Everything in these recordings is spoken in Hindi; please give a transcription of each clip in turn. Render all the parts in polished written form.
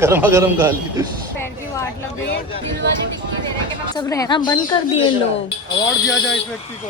गर्मा गर्म खा ली। पैर की वाट लग गई है। दिल वाली टिक्की दे रहे हैं कि सब रहना बंद कर दिए लोग। अवार्ड दिया जाए इस व्यक्ति को।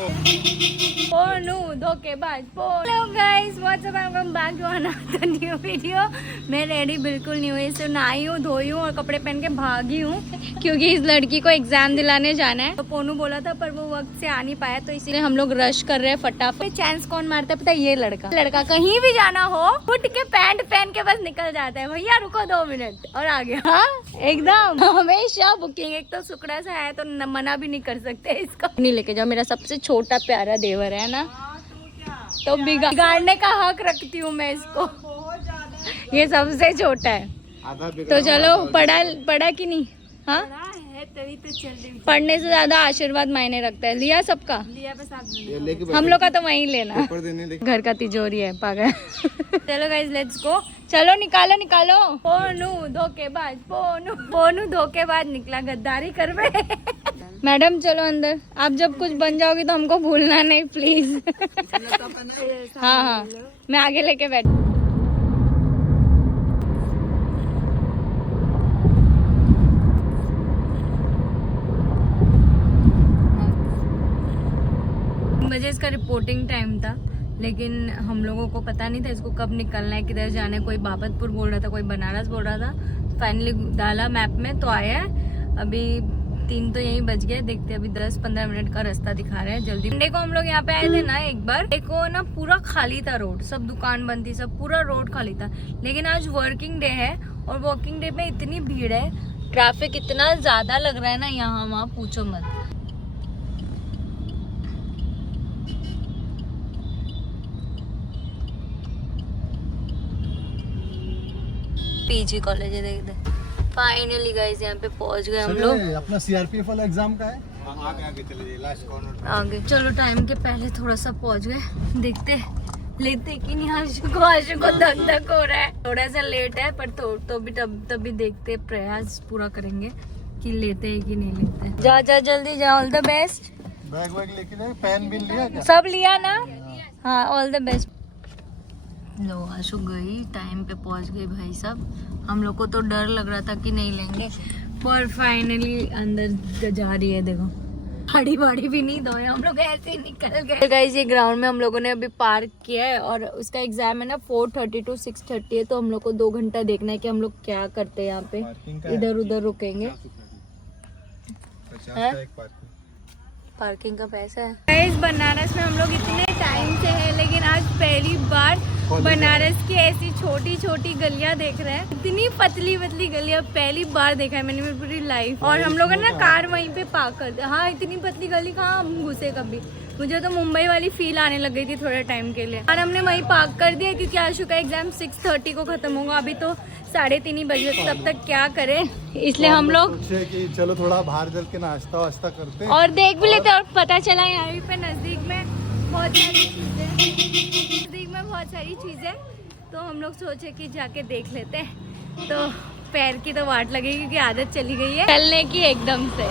पोनू धोखेबाज। Hello guys, what's up, welcome back to another new video. मैं रेडी बिल्कुल नहीं हुई, सिर्फ नहाई हूँ, धोई हूँ और कपड़े पहन के भागी हूँ क्योंकि इस लड़की को एग्जाम दिलाने जाना है। तो पोनू बोला था पर वो वक्त से आ नहीं पाया, तो इसीलिए हम लोग रश कर रहे हैं फटाफट। चांस कौन मारता है पता है? ये लड़का कहीं भी जाना हो उठ के पैंट पहन के बस निकल जाता है। भैया रुको 2 मिनट और आ गया। हाँ एकदम हमेशा बुकिंग। एक तो सुकड़ा सा है तो मना भी नहीं कर सकते इसको। नहीं लेके जाओ, मेरा सबसे छोटा प्यारा देवर है ना, तो बिगाड़ने का हक रखती हूँ मैं इसको। ये सबसे छोटा है। तो चलो पढ़ा कि नहीं? हाँ तभी तो चल रही। पढ़ने से ज्यादा आशीर्वाद मायने रखता है। लिया सबका? लिया बस आप। हम लोग का तो वहीं लेना। घर का तिजोरी है पागल। चलो गाइस लेट्स गो। चलो निकालो। पोनू धोखेबाज, पोनू धोखेबाज निकला, गद्दारी कर रहे। मैडम चलो अंदर। आप जब कुछ बन जाओगी तो हमको भूलना नहीं प्लीज। हाँ मैं आगे लेके बैठ। बजे इसका रिपोर्टिंग टाइम था, लेकिन हम लोगों को पता नहीं था इसको कब निकलना है, किधर जाना है। कोई बाबतपुर बोल रहा था, कोई बनारस बोल रहा था। फाइनली डाला मैप में तो आया है। अभी 3 तो यही बज गए। देखते अभी 10-15 मिनट का रास्ता दिखा रहे हैं। जल्दी। संडे को हम लोग यहाँ पे आए थे ना एक बार, देखो ना पूरा खाली था रोड, सब दुकान बंद थी, सब पूरा रोड खाली था। लेकिन आज वर्किंग डे है और वर्किंग डे में इतनी भीड़ है, ट्रैफिक इतना ज्यादा लग रहा है ना यहाँ वहाँ, पूछो मत। पीजी कॉलेज है, देख दे। फाइनली गाइस यहाँ पे पहुंच गए हम लोग। अपना सीआरपीएफ वाला एग्जाम का है। आगे चले जाइए, लास्ट कॉर्नर आगे। चलो टाइम के पहले थोड़ा सा पहुंच गए। देखते लेते कि नहीं। आशु को धक हो रहा है। थोड़ा सा लेट है पर तो भी तभी देखते, प्रयास पूरा करेंगे कि लेते हैं कि नहीं लेते। जा जल्दी जा। All the best. बैग लेके जाए। पेन भी लिया क्या? सब लिया ना? हाँ ऑल द बेस्ट। लो आशु गई, टाइम पे पहुंच गई भाई साहब। हम लोग को तो डर लग रहा था कि नहीं लेंगे, पर फाइनली अंदर जा रही है। देखो बाड़ी भी नहीं धोए, हम लोग ऐसे ही निकल गए। गाइस ये ग्राउंड में हम लोगों ने अभी पार्क किया है और उसका एग्जाम है ना 4:30 to 6:30 है। तो हम लोग को 2 घंटा देखना है कि हम लोग क्या करते हैं यहाँ पे। इधर उधर रुकेंगे। पार्किंग का पैसा है। गाइस बनारस में हम लोग इतने टाइम से है, लेकिन आज पहली बार बनारस की ऐसी छोटी छोटी गलियां देख रहे हैं। इतनी पतली गलियां पहली बार देखा है मैंने मेरी पूरी लाइफ। और हम लोग ना कार वहीं पे पार्क कर दिया। हाँ इतनी पतली गली कहाँ हम घुसे कभी। मुझे तो मुंबई वाली फील आने लग गई थी थोड़े टाइम के लिए। और हमने वहीं पार्क कर दिया क्योंकि आशु का एग्जाम 6:30 को खत्म होगा। अभी तो 3:30 बजे, तब तक क्या करें, इसलिए हम लोग कि चलो थोड़ा बाहर चल के नाश्ता वास्ता करते हैं और देख भी लेते। और पता चला यहाँ पे नजदीक में बहुत सारी चीजें, तो हम लोग सोचे कि जाके देख लेते हैं। तो पैर की तो वाट लगेगी क्योंकि आदत चली गई है चलने की एकदम से।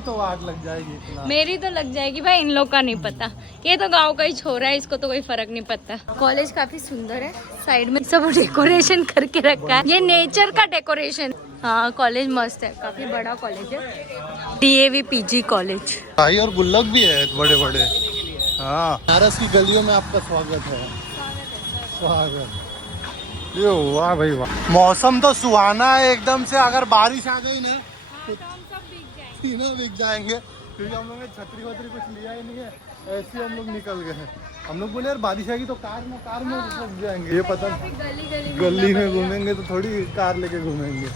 तो वाट लग जाएगी इतना। मेरी तो लग जाएगी भाई, इन लोग का नहीं पता। ये तो गांव का ही छोरा है, इसको तो कोई फर्क नहीं पड़ता। कॉलेज काफी सुंदर है, साइड में सब डेकोरेशन करके रखा है। ये नेचर का डेकोरेशन। हाँ कॉलेज मस्त है, काफी बड़ा कॉलेज है। DAV PG college. भाई और गुल्लक भी है बड़े बड़े। हाँ बनारस की गलियों में आपका स्वागत है। स्वागत। यो वाह भाई वाह, मौसम तो सुहाना है एकदम से। अगर बारिश आ गई ना तीनों बिक जाएंगे, क्योंकि हम लोग ने छतरी वतरी कुछ लिया ही नहीं है। ऐसे हम लोग निकल गए हैं। हम लोग बोले यार बारिश आएगी तो कार में लग जाएंगे। ये पता गली में घूमेंगे तो थोड़ी कार लेके घूमेंगे।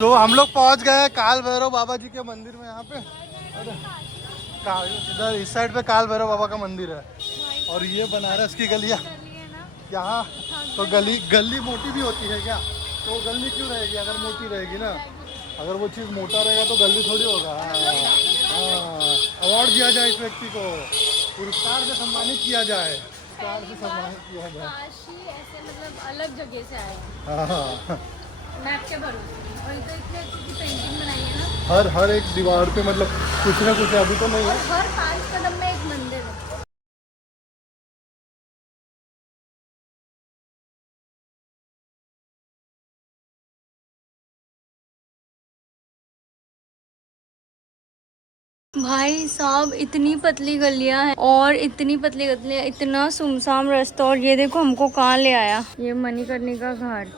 तो हम लोग पहुंच गए काल भैरव बाबा जी के मंदिर में। यहाँ पे इधर इस साइड पे काल भैरव बाबा का मंदिर है। और ये बनारस की गलियाँ यहाँ तो गली मोटी भी होती है क्या? तो गली क्यों रहेगी अगर मोटी रहेगी ना? अगर वो चीज़ मोटा रहेगा तो गली थोड़ी होगा। अवार्ड दिया जाए इस व्यक्ति को, पुरस्कार से सम्मानित किया जाए। पुरस्कार से सम्मानित किया जाए। काशी ऐसे मतलब अलग जगह से आए। हाँ मैप के भरोसे। और ये तो इतनी अच्छी पेंटिंग बनाई है ना, हर एक दीवार पे मतलब कुछ ना कुछ अभी तो नहीं और है। हर 5 कदम में एक मंदिर है। भाई साहब इतनी पतली गलियां हैं और इतनी पतली गलियां, इतना सुमसाम रास्ता, और ये देखो हमको कहाँ ले आया, ये मणिकर्णिका घाट।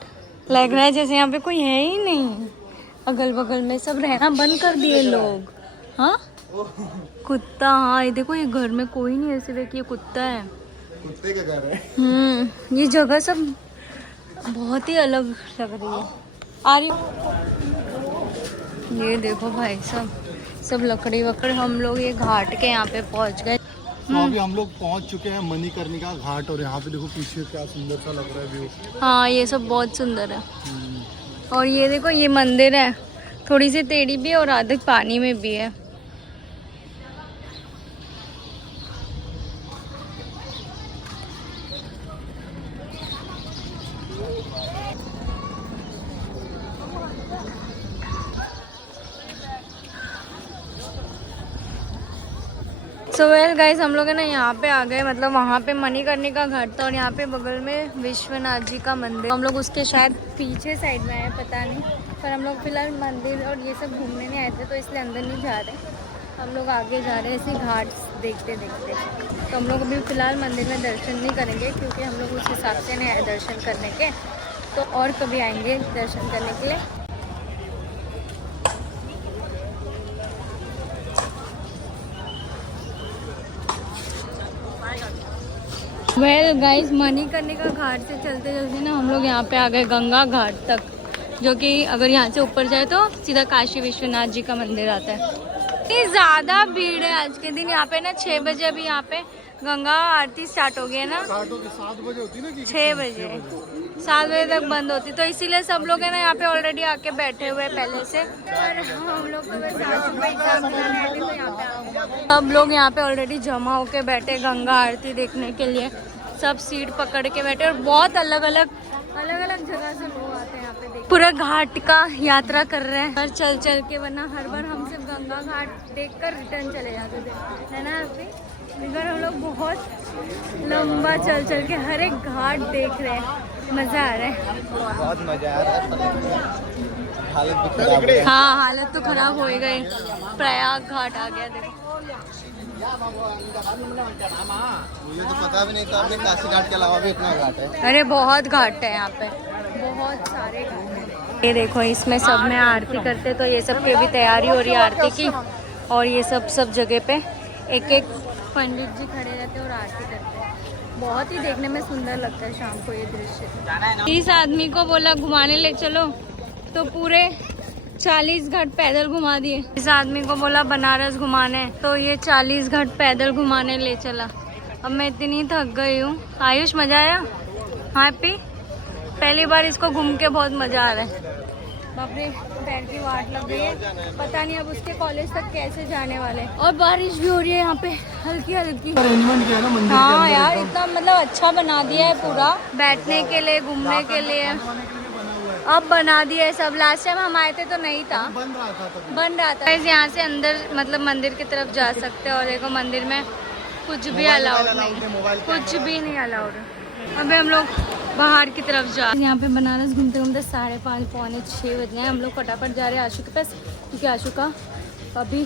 लग रहा है जैसे यहाँ पे कोई है ही नहीं, अगल बगल में सब रहना बंद कर दिए लोग। हाँ कुत्ता, हाँ ये देखो ये घर में कोई नहीं है, सिर्फ एक ये कुत्ता है। कुत्ते का घर है। ये जगह सब बहुत ही अलग लग रही है। आ रही, ये देखो भाई साहब सब लकड़ी वकड़ी। हम लोग ये घाट के यहाँ पे पहुँच गए। तो अभी हम लोग पहुंच चुके हैं मणिकर्णिका घाट, और यहाँ पे देखो पीछे क्या सुंदर सा लग रहा है व्यू। हाँ ये सब बहुत सुंदर है। और ये देखो ये मंदिर है, थोड़ी सी टेढ़ी भी है और आधे पानी में भी है। सो वेल गाइस, हम लोग है ना यहाँ पे आ गए, मतलब वहाँ पे मणिकर्णिका घाट था और यहाँ पे बगल में विश्वनाथ जी का मंदिर। हम लोग उसके शायद पीछे साइड में आए, पता नहीं, पर हम लोग फिलहाल मंदिर और ये सब घूमने नहीं आए थे तो इसलिए अंदर नहीं जा रहे। हम लोग आगे जा रहे हैं ऐसे घाट देखते देखते। तो हम लोग अभी फिलहाल मंदिर में दर्शन नहीं करेंगे क्योंकि हम लोग उस हिसाब से नहीं आए दर्शन करने के, तो और कभी आएंगे दर्शन करने के लिए। वेल गाइस, मणिकर्णिका घाट से चलते चलते ना हम लोग यहाँ पे आ गए गंगा घाट तक, जो कि अगर यहाँ से ऊपर जाए तो सीधा काशी विश्वनाथ जी का मंदिर आता है। इतनी ज़्यादा भीड़ है आज के दिन यहाँ पे ना। 6 बजे अभी यहाँ पे गंगा आरती स्टार्ट हो गई है ना। 7 बजे होती है ना, 6 बजे 7 बजे तक बंद होती, तो इसीलिए सब लोग है ना यहाँ पे ऑलरेडी आके बैठे हुए पहले से। और हम लोग को बस आज सुबह एग्जाम दिलाने आए थे तो यहाँ पे आ गए। सब लोग यहाँ पे ऑलरेडी जमा होके बैठे गंगा आरती देखने के लिए। सब सीट पकड़ के बैठे और बहुत अलग अलग जगह से लोग आते हैं यहाँ पे देख। पूरा घाट का यात्रा कर रहे हैं हर चल चल के, वरना हर बार हम सिर्फ गंगा घाट देखकर रिटर्न चले जाते थे, है ना। अभी इधर हम लोग बहुत लंबा चल चल के हर एक घाट देख रहे हैं, मजा आ रहा है। बहुत मजा आ रहा है। हालत भी खराब है। हाँ हालत तो खराब हो ही गई। प्रयाग घाट आ गया देखो। मुझे तो पता भी नहीं था, अपने काशी घाट के अलावा भी इतना घाट है। अरे बहुत घाट है यहाँ पे, बहुत सारे घाट हैं। ये देखो इसमें सब में आरती करते, तो ये सब की भी तैयारी हो रही है आरती की। और ये सब जगह पे एक एक पंडित जी खड़े रहते हैं और आरती करते हैं। बहुत ही देखने में सुंदर लगता है शाम को ये दृश्य। इस आदमी को बोला घुमाने ले चलो तो पूरे 40 घाट पैदल घुमा दिए। इस आदमी को बोला बनारस घुमाने, तो ये 40 घाट पैदल घुमाने ले चला। अब मैं इतनी थक गई हूँ। आयुष मजा आया? हैप्पी? पहली बार इसको घूम के बहुत मजा आ रहा है। बाप रे, पैर की वाट लग गई है, पता नहीं अब उसके कॉलेज तक कैसे जाने वाले। और बारिश भी हो रही है यहाँ पे हल्की हल्की। अरेंजमेंट किया ना मंदिर हाँ के अंदर यार, एकदम। इतना मतलब अच्छा बना दिया है पूरा, बैठने के लिए, घूमने के लिए। अब बना दिया है सब। लास्ट टाइम हम आए थे तो नहीं था, बन रहा था तभी। बन रहा था। यहाँ से अंदर मतलब मंदिर की तरफ जा सकते हैं। और देखो मंदिर में कुछ भी अलाउड नहीं, कुछ भी नहीं अलाउड। अभी हम लोग बाहर की तरफ जा, यहाँ पे बनारस घूमते घूमते 5:30 पौने 6 बज गए। हम लोग फटाफट जा रहे हैं आशु के पास, क्योंकि आशु का अभी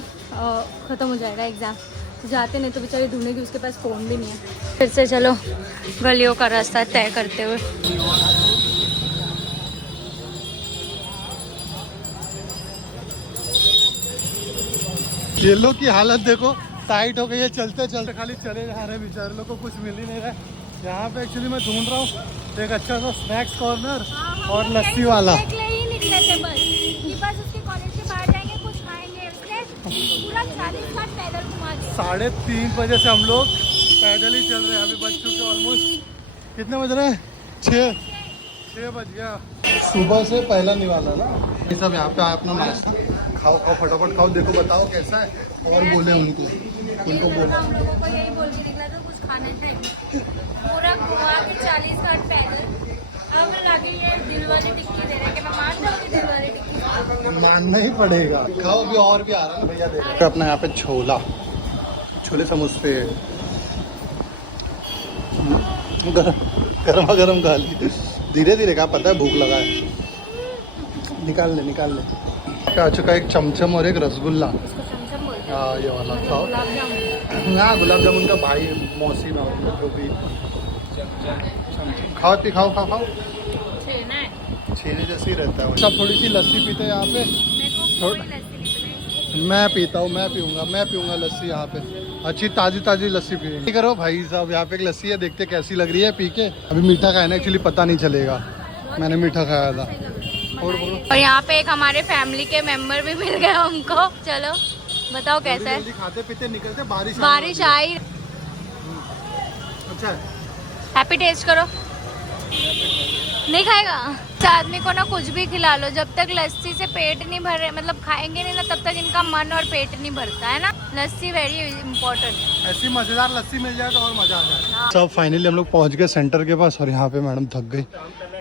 ख़त्म हो जाएगा एग्ज़ाम। जाते नहीं तो बेचारी ढूंढने की, उसके पास फ़ोन भी नहीं है। फिर से चलो गलियों का रास्ता तय करते हुए। ये लोग की हालत देखो, टाइट हो गई है। चलते चलते खाली चले जा रहे हैं, बेचारे लोग को कुछ मिल ही नहीं रहा है। यहाँ पे एक्चुअली मैं ढूंढ रहा हूँ एक अच्छा सा स्नैक्स कॉर्नर और लस्सी वाला। ही निकले थे बस कि बस उसके कॉलेज के बाहर जाएंगे, कुछ खाएंगे, इसलिए पूरा 40 घाट पैदल घुमा दिया। 3:30 बजे से हम लोग पैदल ही चल रहे हैं। अभी बज चुके ऑलमोस्ट, कितने बज रहे हैं? 6 बज गया। सुबह से पहला निवाला ना। ये सब यहाँ पे आए, अपना नाश्ता खाओ फटाफट खाओ। देखो बताओ कैसा है, और बोले उनको बोला हम लोगों को यही बोल के निकला था कुछ खाने थे। पूरा घुमा के 40 घाट पैदल। अब लगी ये दिल वाली टिक्की दे रहे हैं कि मैं मान जाऊँगी दिल वाली टिक्की। मानना ही पड़ेगा। खाओ, अभी और भी आ रहा है ना भैया। देखो अपना यहाँ पे छोला, छोले समोसे गर्मा गर्म खा ली। धीरे धीरे खा, पता है भूख लगा है। निकाल ले। आ चुका एक चमचम और एक रसगुल्ला। हाँ ये वाला खाओ। हाँ गुलाब जामुन का भाई मौसी में जो भी खाओ पी खाओ। छेने जैसे ही रहता है। सब थोड़ी सी लस्सी पीते हैं यहाँ पे। मैं पीऊंगा लस्सी यहाँ पे। अच्छी ताजी लस्सी पी करो भाई साहब। यहाँ पे एक लस्सी है, देखते कैसी लग रही है पी के। अभी मीठा खाया ना, एक्चुअली पता नहीं चलेगा। मैंने मीठा खाया था। और यहाँ पे एक हमारे फैमिली के मेंबर भी मिल गए हमको। चलो बताओ कैसा है। खाते पीते निकलते बारिश आई। अच्छा हैप्पी टेस्ट करो। नहीं खाएगा आदमी को ना कुछ भी खिला लो, जब तक लस्सी से पेट नहीं भरे, मतलब खाएंगे नहीं ना, तब तक इनका मन और पेट नहीं भरता है ना। लस्सी वेरी इम्पोर्टेंट। ऐसी मजेदार लस्सी मिल जाए तो और मजा आ जाए। सब फाइनली हम लोग पहुंच गए सेंटर के पास। और यहाँ पे मैडम थक गई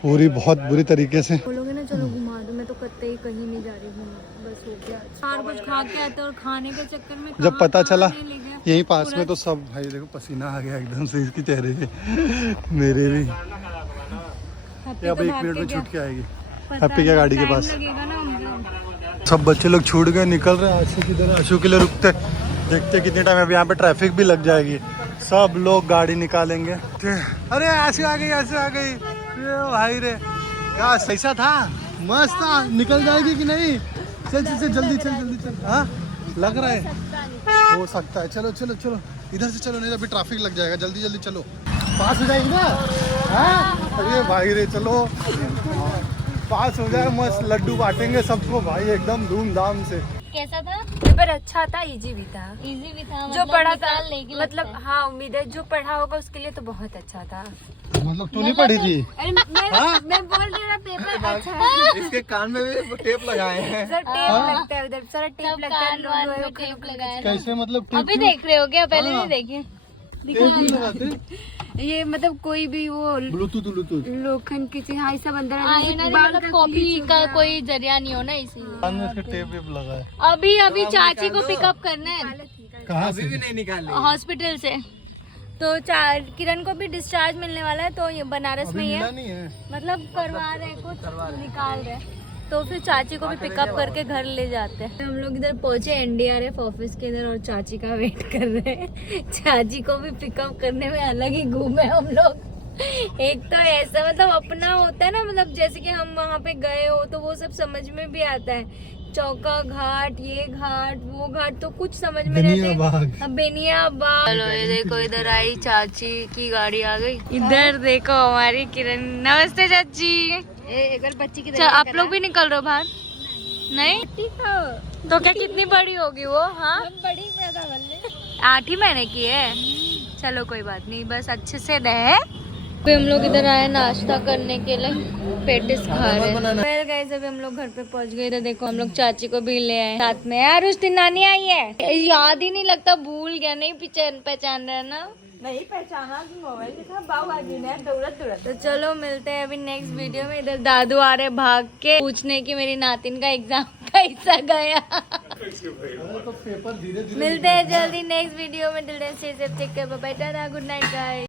पूरी, बहुत बुरी तरीके से। बोलोगे ना चलो घुमा दो, मैं तो कतई कहीं नहीं जा रही हूँ, बस हो गया। चार कुछ खा के आते और खाने के चक्कर में जब पता चला यही पास में, तो सब भाई देखो पसीना आ गया एकदम से इसके चेहरे पे, मेरे भी। अब 1 मिनट में छूट के आएगी हैप्पी क्या गाड़ी के पास। सब बच्चे लोग छूट गए, निकल रहे हैं। आशु किधर है? आशु के लिए रुकते, देखते कितने टाइम। अभी यहाँ पे ट्रैफिक भी लग जाएगी, सब लोग गाड़ी निकालेंगे। अरे आशु आ गई। ये भाई रे, क्या ऐसा था, मस्त था। निकल जाएगी कि नहीं? चल जल्दी। हाँ लग रहा है, हो सकता है। चलो इधर से चलो, नहीं तो अभी ट्रैफिक लग जाएगा। जल्दी चलो, पास हो जाएगी ना। हाँ अरे भाई रे चलो, पास हो जाए, मस्त लड्डू बांटेंगे सबको भाई एकदम धूमधाम से। कैसा था? पेपर अच्छा था, इजी भी था। जो पढ़ा था मतलब हाँ, उम्मीद है जो पढ़ा होगा उसके लिए तो बहुत अच्छा था। मतलब तू नहीं पढ़ी थी? मैं बोल रही हूँ पेपर अच्छा है। इसके कान में भी टेप लगाए हैं। सर टेप लगता है उधर, सारा टेप लगता है। कैसे मतलब? अभी देख रहे हो क्या? पहले नहीं देखे। ये मतलब कोई भी वो ब्लूटूथ लोखंड की चीज ऐसा बंदा मतलब कॉपी का कोई जरिया नहीं हो ना, इसीलिए कान में इसके टेप वेप लगा है। अभी चाची को पिकअप करना है। कहाँ से? भी नहीं निकाल हॉस्पिटल से। तो किरण को भी डिस्चार्ज मिलने वाला है, तो ये बनारस में ही है। नहीं है मतलब करवा रहे हैं, कुछ निकाल रहे हैं, तो फिर चाची को भी पिकअप करके घर ले जाते हैं। हम लोग इधर पहुंचे एनडीआरएफ ऑफिस के इधर, और चाची का वेट कर रहे हैं। चाची को भी पिकअप करने में अलग ही घूमे हम लोग। एक तो ऐसा मतलब अपना होता है ना, मतलब जैसे कि हम वहाँ पे गए हो तो वो सब समझ में भी आता है। चौका घाट, ये घाट, वो घाट, तो कुछ समझ में नहीं आता। बेनिया बाग। चलो ये देखो, इधर आई चाची की गाड़ी आ गई। इधर देखो हमारी किरण। नमस्ते चाची। एक बार बच्ची की आप लोग भी निकल रहे हो बाहर? नहीं तो क्या कितनी बड़ी होगी वो? हाँ बड़ी पैदा बनने 8 ही महीने की है। चलो कोई बात नहीं, बस अच्छे से रहे। अभी हम लोग इधर आए नाश्ता करने के लिए, पेटिस खा रहे हैं। वेल गाइस, अभी हम लोग घर पे पहुंच गए। इधर देखो हम लोग चाची को भी ले आए साथ में। यार उस दिन नानी आई है, याद ही नहीं लगता, भूल गया। नहीं पहचान रहे ना? नहीं पहचाना, मोबाइल दिखा, बाऊ आ गई ना, दौड़त। तो चलो मिलते हैं अभी नेक्स्ट वीडियो में। इधर दादू आ रहे भाग के पूछने की मेरी नातिन का एग्जाम कैसा गया। तो पेपर धीरे मिलते हैं जल्दी नेक्स्ट वीडियो में। Till then stay safe, take care, bye bye, tata, good night guys.